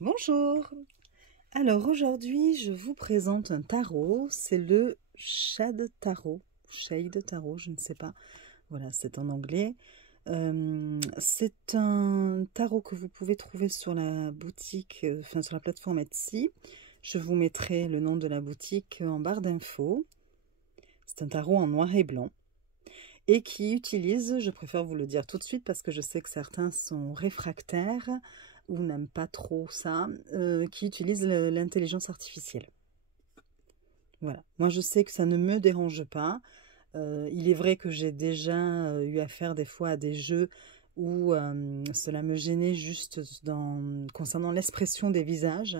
Bonjour. Alors aujourd'hui, je vous présente un tarot. C'est le Shade Tarot, Shade Tarot, je ne sais pas. Voilà, c'est en anglais. C'est un tarot que vous pouvez trouver sur la boutique, enfin sur la plateforme Etsy. Je vous mettrai le nom de la boutique en barre d'infos. C'est un tarot en noir et blanc et qui utilise, je préfère vous le dire tout de suite parce que je sais que certains sont réfractaires ou n'aiment pas trop ça, qui utilise l'intelligence artificielle. Voilà, moi je sais que ça ne me dérange pas. Il est vrai que j'ai déjà eu affaire des fois à des jeux où cela me gênait juste concernant l'expression des visages,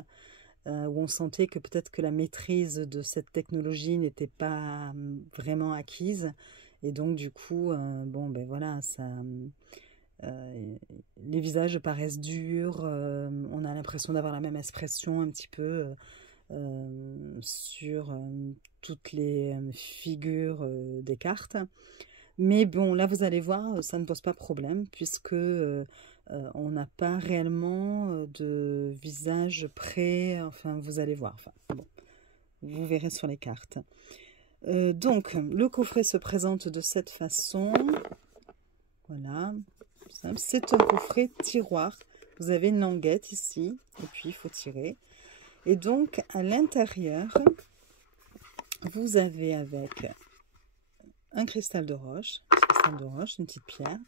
où on sentait que peut-être que la maîtrise de cette technologie n'était pas vraiment acquise. Et donc du coup, bon ben voilà, les visages paraissent durs, on a l'impression d'avoir la même expression un petit peu sur toutes les figures des cartes. Mais bon, là vous allez voir, ça ne pose pas problème puisque on n'a pas réellement de visage prêt, enfin vous allez voir, enfin bon, vous verrez sur les cartes. Donc, le coffret se présente de cette façon. Voilà, c'est un coffret tiroir. Vous avez une languette ici, et puis il faut tirer. Et donc, à l'intérieur, vous avez avec un cristal de roche, une petite pierre.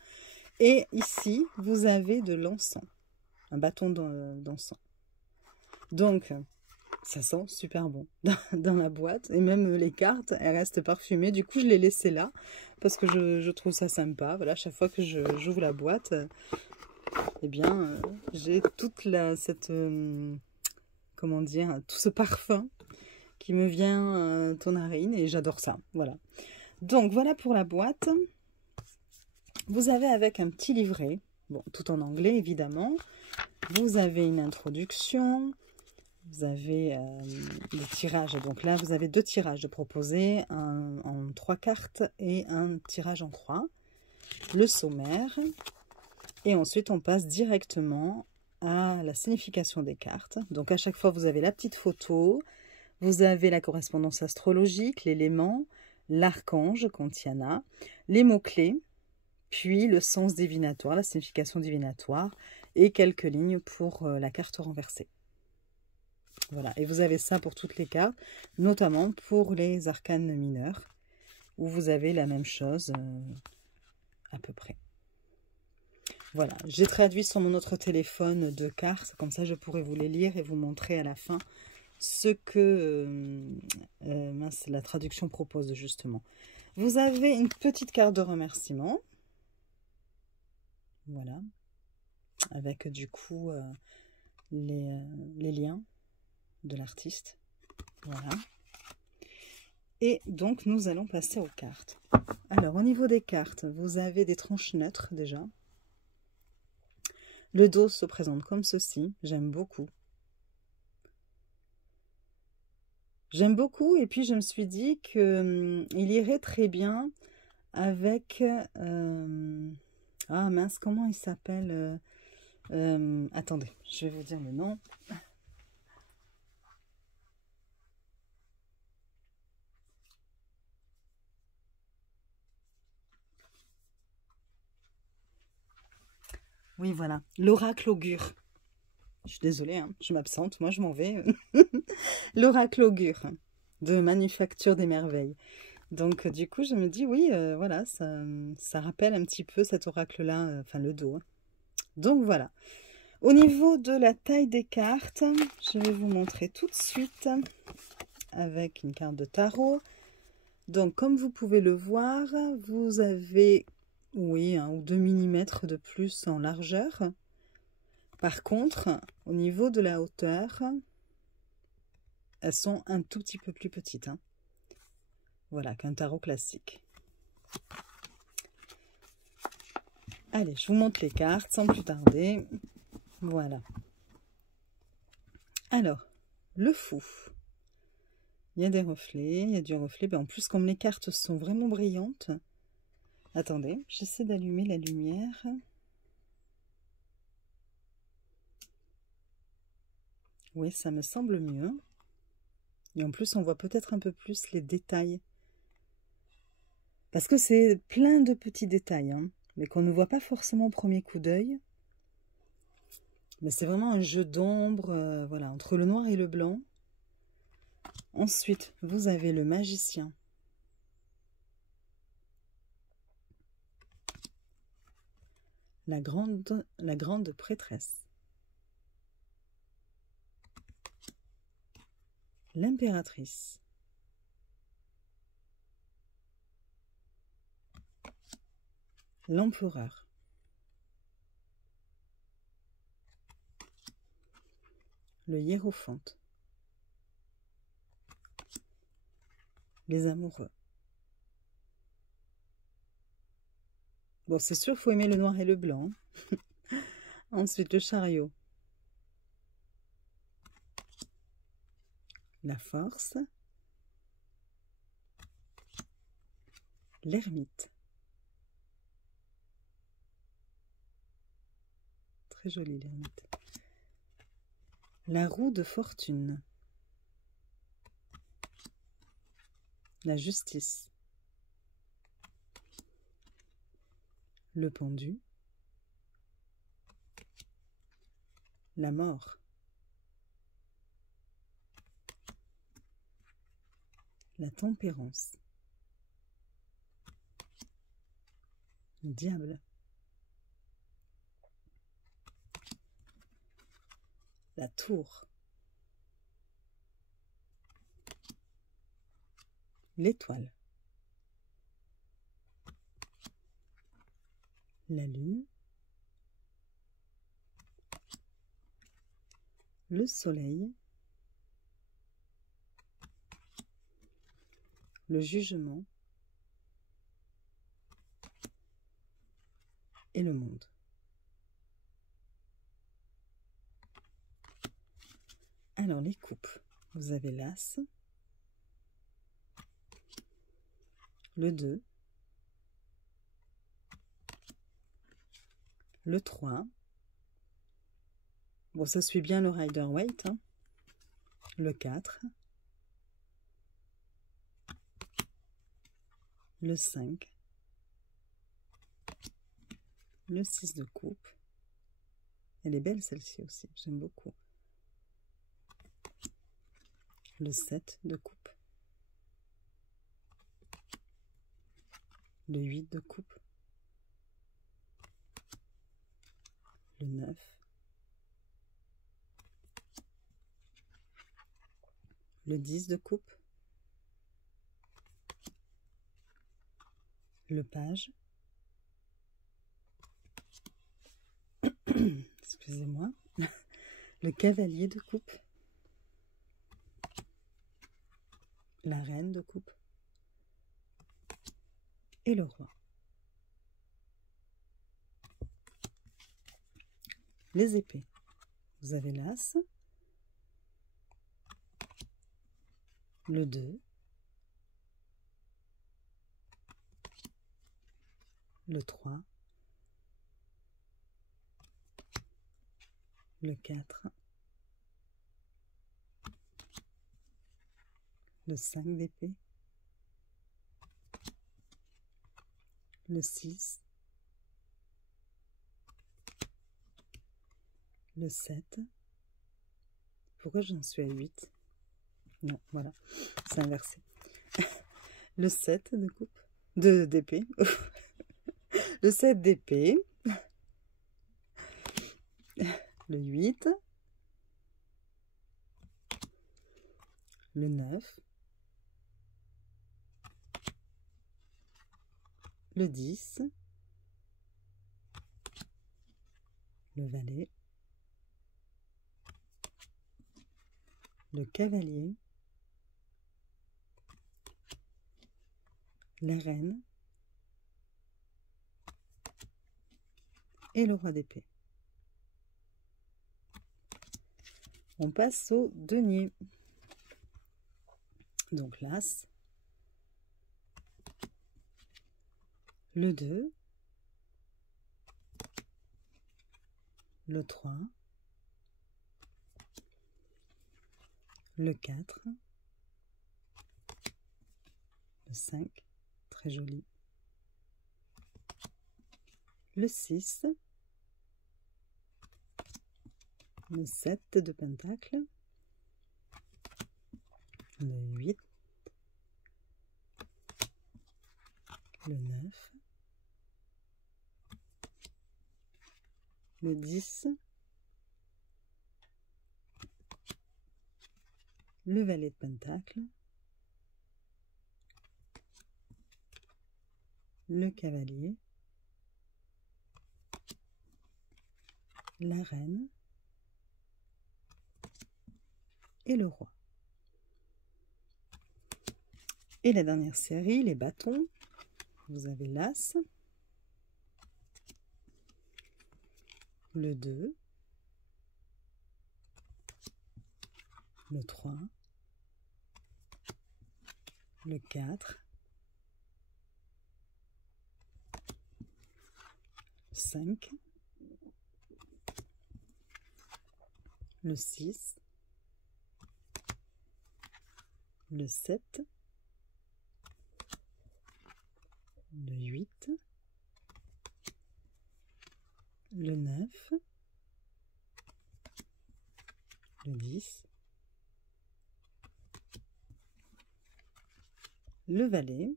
Et ici, vous avez de l'encens, un bâton d'encens. Donc, ça sent super bon dans la boîte. Et même les cartes, elles restent parfumées. Du coup, je les laissais là parce que je trouve ça sympa. Voilà, chaque fois que j'ouvre la boîte, eh bien, j'ai toute comment dire, tout ce parfum qui me vient aux narines et j'adore ça. Voilà. Donc, voilà pour la boîte. Vous avez avec un petit livret, bon, tout en anglais évidemment. Vous avez une introduction. Vous avez des tirages. Donc là, vous avez deux tirages de proposer, un en 3 cartes et un tirage en croix. Le sommaire. Et ensuite, on passe directement à la signification des cartes. Donc à chaque fois, vous avez la petite photo. Vous avez la correspondance astrologique, l'élément, l'archange, Contiana, les mots-clés, puis le sens divinatoire, la signification divinatoire, et quelques lignes pour la carte renversée. Voilà, et vous avez ça pour toutes les cartes, notamment pour les arcanes mineurs, où vous avez la même chose à peu près. Voilà, j'ai traduit sur mon autre téléphone 2 cartes, comme ça je pourrais vous les lire et vous montrer à la fin ce que la traduction propose justement. Vous avez une petite carte de remerciement, voilà, avec du coup les liens de l'artiste, voilà. Et donc nous allons passer aux cartes. Alors au niveau des cartes, vous avez des tranches neutres déjà. Le dos se présente comme ceci, j'aime beaucoup. J'aime beaucoup et puis je me suis dit qu'il irait très bien avec... ah mince, comment il s'appelle attendez, je vais vous dire le nom. Oui, voilà, l'oracle augure. Je suis désolée, hein, je m'absente, moi je m'en vais. L'oracle augure de Manufacture des Merveilles. Donc du coup, je me dis, oui, voilà, ça rappelle un petit peu cet oracle-là, enfin le dos. Hein. Donc voilà. Au niveau de la taille des cartes, je vais vous montrer tout de suite avec une carte de tarot. Donc comme vous pouvez le voir, vous avez, oui, 1 ou 2 mm de plus en largeur. Par contre, au niveau de la hauteur, elles sont un tout petit peu plus petites. Hein. Voilà, qu'un tarot classique. Allez, je vous montre les cartes sans plus tarder. Voilà. Alors, le fou. Il y a des reflets, il y a du reflet. Ben, en plus, comme les cartes sont vraiment brillantes. Attendez, j'essaie d'allumer la lumière. Oui, ça me semble mieux. Et en plus, on voit peut-être un peu plus les détails. Parce que c'est plein de petits détails, hein, mais qu'on ne voit pas forcément au premier coup d'œil. Mais c'est vraiment un jeu d'ombre, voilà, entre le noir et le blanc. Ensuite, vous avez le magicien. La grande prêtresse. L'impératrice. L'empereur. Le hiérophante. Les amoureux. Bon, c'est sûr, il faut aimer le noir et le blanc. Ensuite, le chariot. La force. L'ermite. Très joli l'ermite. La roue de fortune. La justice. Le pendu. La mort. La tempérance. Le diable. La tour. L'étoile. La lune. Le soleil. Le jugement. Et le monde. Alors, les coupes. Vous avez l'As, le 2, le 3. Bon, ça suit bien le Rider-Waite. Hein. Le 4, le 5, le 6 de coupe. Elle est belle celle-ci aussi, j'aime beaucoup. Le 7 de coupe. Le 8 de coupe. Le 9. Le 10 de coupe. Le page. Excusez-moi. Le cavalier de coupe. La reine de coupe. Et le roi. Les épées. Vous avez l'As, le 2, le 3, le 4, le 5 d'épée, le 6, le 7. Pourquoi j'en suis à 8? Non, voilà, c'est inversé. Le 7 de coupe, d'épée. Le 7 d'épée. Le 8. Le 9. Le 10. Le valet. Le cavalier. La reine. Et le roi d'épée. On passe au denier. Donc l'As, le 2, le 3, le 4, le 5, très joli, le 6, le 7 de pentacle, le 8, le 9, le 10, le valet de pentacle, le cavalier, la reine et le roi. Et la dernière série, les bâtons. Vous avez l'as, le 2, le 3, le 4, 5, le 6, le 7, le 8, le 9, le 10, le valet,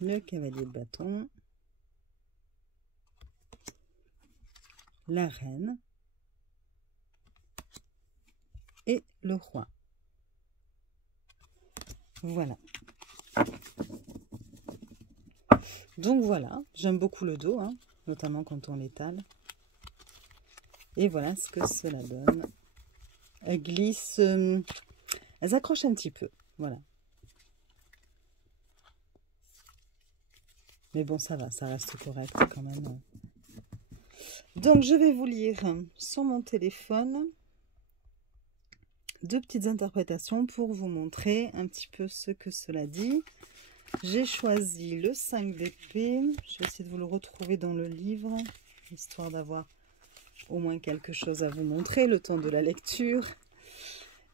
le cavalier de bâton, la reine et le roi. Voilà. Donc voilà, j'aime beaucoup le dos, hein, notamment quand on l'étale. Et voilà ce que cela donne. Elle glisse, elle s'accroche un petit peu, voilà. Mais bon, ça va, ça reste correct quand même. Donc je vais vous lire sur mon téléphone 2 petites interprétations pour vous montrer un petit peu ce que cela dit. J'ai choisi le 5 d'épée. Je vais essayer de vous le retrouver dans le livre, histoire d'avoir au moins quelque chose à vous montrer le temps de la lecture.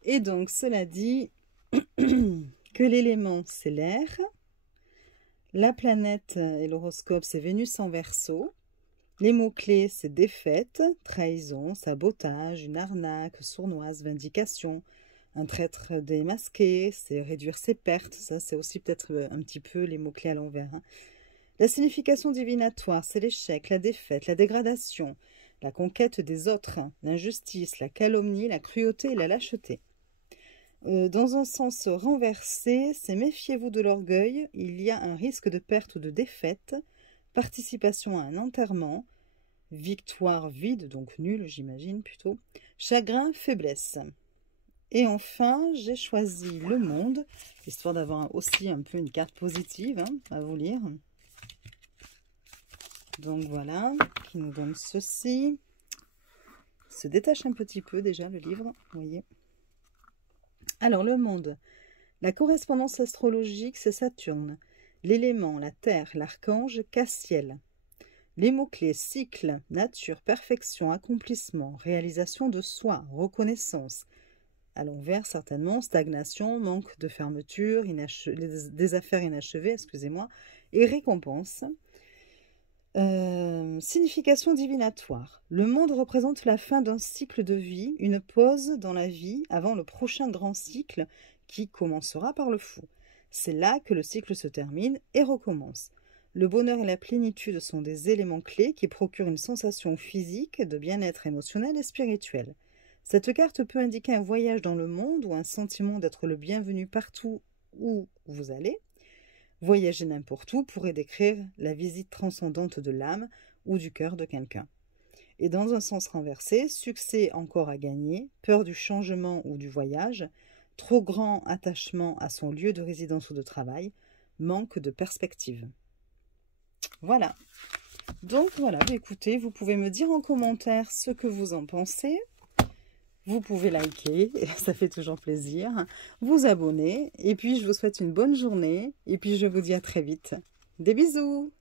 Et donc, cela dit que l'élément, c'est l'air. La planète et l'horoscope, c'est Vénus en Verseau. Les mots-clés, c'est défaite, trahison, sabotage, une arnaque, sournoise, vindication. Un traître démasqué, c'est réduire ses pertes. Ça, c'est aussi peut-être un petit peu les mots-clés à l'envers. Hein. La signification divinatoire, c'est l'échec, la défaite, la dégradation, la conquête des autres, l'injustice, la calomnie, la cruauté et la lâcheté. Dans un sens renversé, c'est méfiez-vous de l'orgueil, il y a un risque de perte ou de défaite, participation à un enterrement, victoire vide, donc nul j'imagine plutôt, chagrin, faiblesse. Et enfin, j'ai choisi le monde, histoire d'avoir aussi un peu une carte positive hein, à vous lire. Donc voilà, qui nous donne ceci. Il se détache un petit peu déjà le livre, vous voyez. Alors le monde, la correspondance astrologique, c'est Saturne. L'élément, la terre, l'archange, Cassiel. Les mots-clés, cycle, nature, perfection, accomplissement, réalisation de soi, reconnaissance. À l'envers, certainement, stagnation, manque de fermeture, des affaires inachevées, excusez-moi, et récompense. Signification divinatoire. Le monde représente la fin d'un cycle de vie, une pause dans la vie avant le prochain grand cycle qui commencera par le fou. C'est là que le cycle se termine et recommence. Le bonheur et la plénitude sont des éléments clés qui procurent une sensation physique de bien-être émotionnel et spirituel. Cette carte peut indiquer un voyage dans le monde ou un sentiment d'être le bienvenu partout où vous allez. Voyager n'importe où pourrait décrire la visite transcendante de l'âme ou du cœur de quelqu'un. Et dans un sens renversé, succès encore à gagner, peur du changement ou du voyage, trop grand attachement à son lieu de résidence ou de travail, manque de perspective. Voilà. Donc voilà, écoutez, vous pouvez me dire en commentaire ce que vous en pensez. Vous pouvez liker, ça fait toujours plaisir. Vous abonner. Et puis je vous souhaite une bonne journée. Et puis je vous dis à très vite. Des bisous!